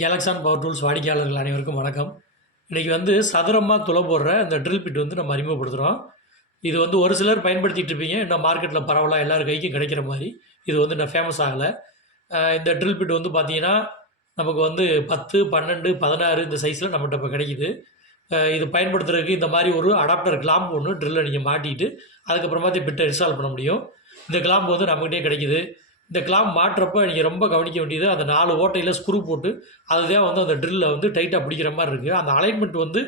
கேலக்ஸான் power tools வாடிக்கையாளர்கள் அனைவருக்கும் வணக்கம். இன்றைக்கி வந்து சதுரமாக துளை போடுற இந்த ட்ரில் பிட் வந்து நம்ம அறிமுகப்படுத்துகிறோம் இது வந்து ஒரு சிலர் பயன்படுத்திகிட்டு இருப்பீங்க. இன்னும் மார்க்கெட்டில் பரவலாக எல்லார் கைக்கும் கிடைக்கிற மாதிரி. இது வந்து இன்னும் ஃபேமஸ் ஆகலை. இந்த ட்ரில் பிட் வந்து பார்த்தீங்கன்னா நமக்கு வந்து பத்து பன்னெண்டு பதினாறு இந்த சைஸில் நம்மகிட்ட இப்போ கிடைக்கிது. இது பயன்படுத்துறதுக்கு இந்த மாதிரி ஒரு அடாப்டர் கிளாம்ப் ஒன்று ட்ரில்லை நீங்கள் மாட்டிட்டு அதுக்கப்புறமா பிட்டை இன்ஸ்டால் பண்ண முடியும். இந்த கிளாம்ப் வந்து நம்மகிட்டே கிடைக்கிது. இந்த கிளாம் மாட்டுறப்ப நீங்கள் ரொம்ப கவனிக்க வேண்டியது அந்த நாலு ஓட்டையில் ஸ்க்ரூ போட்டு அதுதான் வந்து அந்த ட்ரில்லை வந்து டைட்டாக பிடிக்கிற மாதிரி இருக்குது அந்த அலைன்மெண்ட் வந்து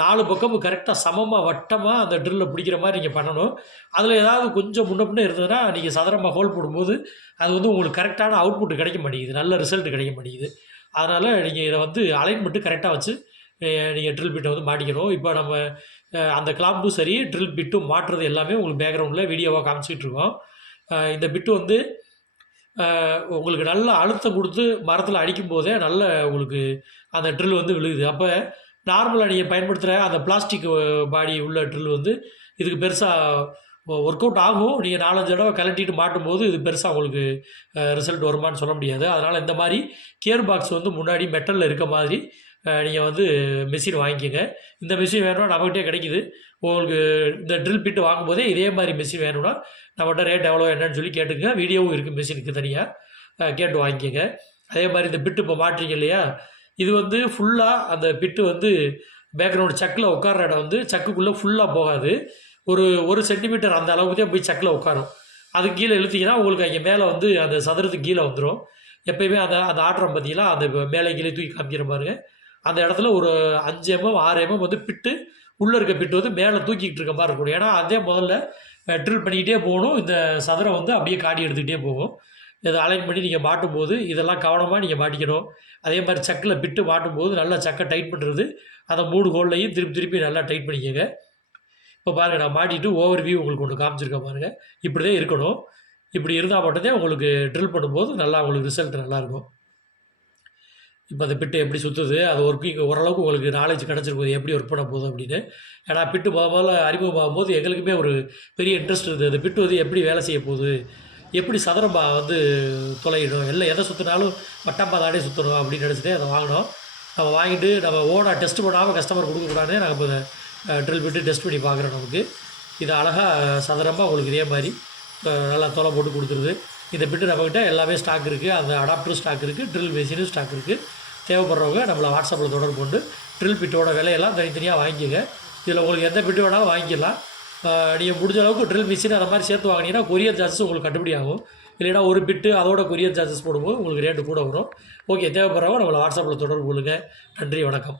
நாலு பக்கமும் கரெக்டாக சமமாக வட்டமாக அந்த ட்ரில்லை பிடிக்கிற மாதிரி நீங்கள் பண்ணணும். அதில் ஏதாவது கொஞ்சம் முன்ன பின்ன இருந்ததுன்னா நீங்கள் சதுரமாக ஹோல் போடும்போது அது வந்து உங்களுக்கு கரெக்டான அவுட்புட் கிடைக்க மாட்டேங்குது. நல்ல ரிசல்ட் கிடைக்க மாட்டேங்குது. அதனால் நீங்கள் இதை வந்து அலைன்மெண்ட்டு கரெக்டாக வச்சு நீங்கள் ட்ரில் பிட்டை வந்து மாட்டிக்கணும். இப்போ நம்ம அந்த கிளாம்பும் சரி ட்ரில் பிட்டும் மாட்டுறது எல்லாமே உங்களுக்கு பேக்ரவுண்டில் வீடியோவாக காமிச்சிட்டு இருக்கோம். இந்த பிட்டு வந்து உங்களுக்கு நல்ல அழுத்தம் கொடுத்து மரத்தில் அடிக்கும் போதே நல்ல உங்களுக்கு அந்த ட்ரில் வந்து விழுகுது. அப்போ நார்மலாக நீங்கள் பயன்படுத்துகிற அந்த பிளாஸ்டிக் பாடி உள்ள ட்ரில் வந்து இதுக்கு பெருசாக ஒர்க் அவுட் ஆகும். நீங்கள் நாலஞ்சு தடவை கலட்டிட்டு மாட்டும்போது இது பெருசாக உங்களுக்கு ரிசல்ட் வருமான்னு சொல்ல முடியாது. அதனால் இந்த மாதிரி கியர் பாக்ஸ் வந்து முன்னாடி மெட்டலில் இருக்க மாதிரி நீங்கள் வந்து மிஷின் வாங்கிக்கோங்க. இந்த மிஷின் வேணும்னா நம்மகிட்டே கிடைக்கிது. உங்களுக்கு இந்த ட்ரில் பிட்டு வாங்கும்போதே இதே மாதிரி மிஷின் வேணும்னா நம்மகிட்ட ரேட் எவ்வளோ என்னன்னு சொல்லி கேட்டுங்க வீடியோவும் இருக்குது மிஷினுக்கு தனியாக கேட்டு வாங்கிக்கோங்க. அதே மாதிரி இந்த பிட்டு இப்போ மாட்டுறீங்க இல்லையா? இது வந்து ஃபுல்லாக அந்த பிட்டு வந்து பேக்ரவுண்டு சக்கில் உட்கார்ற இடம் வந்து சக்குக்குள்ளே ஃபுல்லாக போகாது. ஒரு ஒரு சென்டிமீட்டர் அந்த அளவுக்கு தான் போய் சக்கில் உட்காரும். அதுக்கு கீழே இழுத்திங்கன்னா உங்களுக்கு அங்கே மேலே வந்து அந்த சதுரத்துக்கு கீழே வந்துடும் எப்பயுமே அந்த அந்த ஆடுறோம் பார்த்தீங்களா அந்த மேலே கீழே தூக்கி காமிக்கிற பாருங்கள் அந்த இடத்துல ஒரு அஞ்சு எம்எம் ஆறு எம்எம் வந்து பிட்டு உள்ளே இருக்க பிட்டு வந்து மேலே தூக்கிக்கிட்டு இருக்க மாதிரி இருக்கணும். ஏன்னா அதே முதல்ல ட்ரில் பண்ணிக்கிட்டே போகணும். இந்த சதுரம் வந்து அப்படியே காடி எடுத்துக்கிட்டே போகும். இதை அலைன் பண்ணி நீங்கள் மாட்டும் போது இதெல்லாம் கவனமாக நீங்கள் மாட்டிக்கணும். அதே மாதிரி சக்கில் பிட்டு மாட்டும் போது நல்லா சக்கை டைட் பண்ணுறது அந்த மூணு கோல்லையும் திருப்பி திருப்பி நல்லா டைட் பண்ணிக்கோங்க. இப்போ பாருங்கள் நான் மாட்டிட்டு ஓவர் வியூ உங்களுக்கு ஒன்று காமிச்சிருக்கேன் பாருங்கள் இப்படி தான் இருக்கணும். இப்படி இருந்தால் மட்டும்தான் உங்களுக்கு ட்ரில் பண்ணும்போது நல்லா உங்களுக்கு ரிசல்ட் நல்லாயிருக்கும் இப்போ அந்த பிட்டு எப்படி சுற்றுது அது ஒர்க்கிங் ஓரளவுக்கு உங்களுக்கு நாலேஜ் கிடச்சிருக்கும் எப்படி ஒர்க் பண்ண போகுது அப்படின்னு. ஏன்னா பிட்டு முத முதல்ல அறிமுகமாகும் போது எங்களுக்குமே ஒரு பெரிய இன்ட்ரெஸ்ட் இருந்தது. அந்த பிட்டு வந்து எப்படி வேலை செய்ய போகுது? எப்படி சதுரம்பா வந்து தொலையிடும்? எல்லாம் எதை சுற்றினாலும் வட்டம்பா தானே சுற்றணும் அப்படின்னு நினச்சிட்டு அதை வாங்கினோம். நம்ம வாங்கிட்டு நம்ம ஓனாக டெஸ்ட் பண்ணாமல் கஸ்டமர் கொடுக்கக்கூடாது நாங்கள் இப்போ ட்ரில் பிட்டு டெஸ்ட் பண்ணி பார்க்குறோம் நமக்கு. இது அழகாக சதுரமாக உங்களுக்கு இதே மாதிரி நல்லா தொலை போட்டு கொடுத்துருது. இந்த பிட்டு நம்மக்கிட்ட எல்லாமே ஸ்டாக் இருக்குது அந்த அடாப்டர் ஸ்டாக் இருக்குது ட்ரில் மெஷினும் ஸ்டாக் இருக்குது தேவைப்படுறவங்க நம்மளை வாட்ஸ்அப்பில் தொடர்பு கொண்டு ட்ரில் பிட்டோட விலையெல்லாம் தனித்தனியாக வாங்கிக்கோங்க. இதில் உங்களுக்கு எந்த பிட்டு வேணாலும் வாங்கிக்கலாம். நீங்கள் முடிஞ்ச அளவுக்கு ட்ரில் மிஷின் அந்த மாதிரி சேர்த்து வாங்கினீங்கன்னா கொரியர் சார்ஜஸ் உங்களுக்கு கட்டுப்படி ஆகும். இல்லைன்னா ஒரு பிட்டு அதோட கொரியர் சார்ஜஸ் போடும்போது உங்களுக்கு ரேட்டு கூட வரும். ஓகே தேவைப்படுறவங்க நம்மளை வாட்ஸ்அப்பில் தொடர்பு கொள்ளுங்கள் நன்றி வணக்கம்.